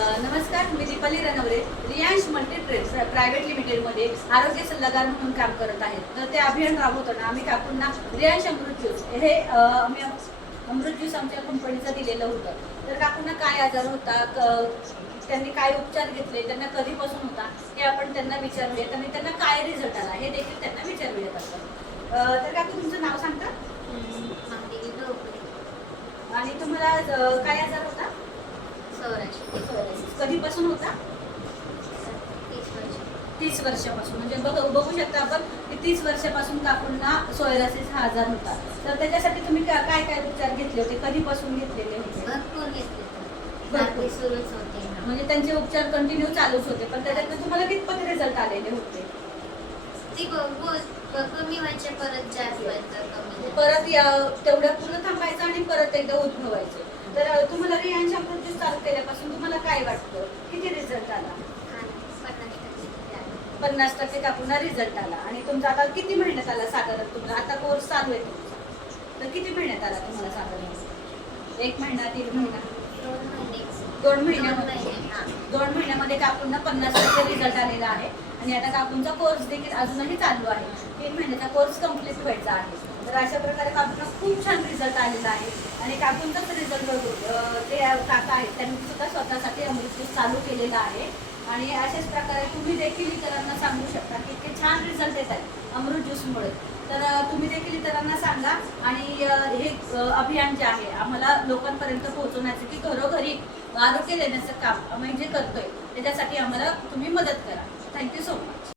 नमस्कार मी Deepali Ranaware Riyansh multi trade private लिमिटेडमध्ये आरोग्य सल्लागार म्हणून काम करत आहे तर ते अभियान राबवताना आम्ही काकूंना रियांश अमृत ज्यूस हे आम्ही अमृत ज्यूस आमच्या कंपनीचं दिलेलं होतं. तर काकूंना काय आजार होता त्यांनी काय उपचार घेतले त्यांना कधीपासून होता हे आपण त्यांना विचारूयात आणि त्यांना काय रिझल्ट आला हे देखील त्यांना विचारूयात आपण तर काकू तुमचं नाव सांगता? आणि तुम्हाला काय आजार होता? सौराष्ट्र कधीपासून होता? तीस वर्ष तीस वर्षापासून. म्हणजे बघ बघू शकता आपण की तीस वर्षापासून काकूंना सोयरासिस हा आजार होता. तर त्याच्यासाठी तुम्ही काय काय उपचार घेतले होते? कधीपासून घेतलेले होते? भरपूर घेतले. म्हणजे त्यांचे उपचार कंटिन्यू चालूच होते पण त्याच्यातनं तुम्हाला कितपत रिझल्ट आलेले होते? परत या तेवढ्या पूर्ण थांबायचं आणि परत एकदा उद्भवायचं. तर केल्यापासून तुम्हाला काय वाटतं? किती रिझल्ट आला? पन्नास टक्के काकूंना रिझल्ट आला? आणि तुमचा आता किती महिन्यात आला साधारण तुम्हाला? आता कोर्स चालू आहे तुमचा. तर किती महिन्यात आला तुम्हाला साधारण? एक महिना दीड महिना? दोन महिने. दोन दोन महिन्यामध्ये. महिने. दोन महिन्यामध्ये काकूंना पन्नास टक्के रिझल्ट आलेला आहे? आणि आता काकूंचा कोर्स देखील अजूनही चालू आहे? तीन महिन्याचा कोर्स कंप्लीट व्हायचा आहे. तर अशा प्रकारे काकूंना खूप छान रिझल्ट आलेला आहे. आणि काकूंचाच रिझल्ट ते काका आहेत त्यांनी सुद्धा स्वतःसाठी अमृत चालू केलेला आहे. आणि अशाच प्रकारे तुम्ही देखील इतरांना सांगू शकता की इतके छान रिझल्ट येत आहेत अमृत ज्यूसमुळे. तर तुम्ही देखील इतरांना सांगा. आणि हे अभियान जे आहे आम्हाला लोकांपर्यंत पोहोचवण्याचं की घरोघरी आरोग्य देण्याचं काम आम्ही जे करतोय त्याच्यासाठी आम्हाला तुम्ही मदत करा. Thank you so much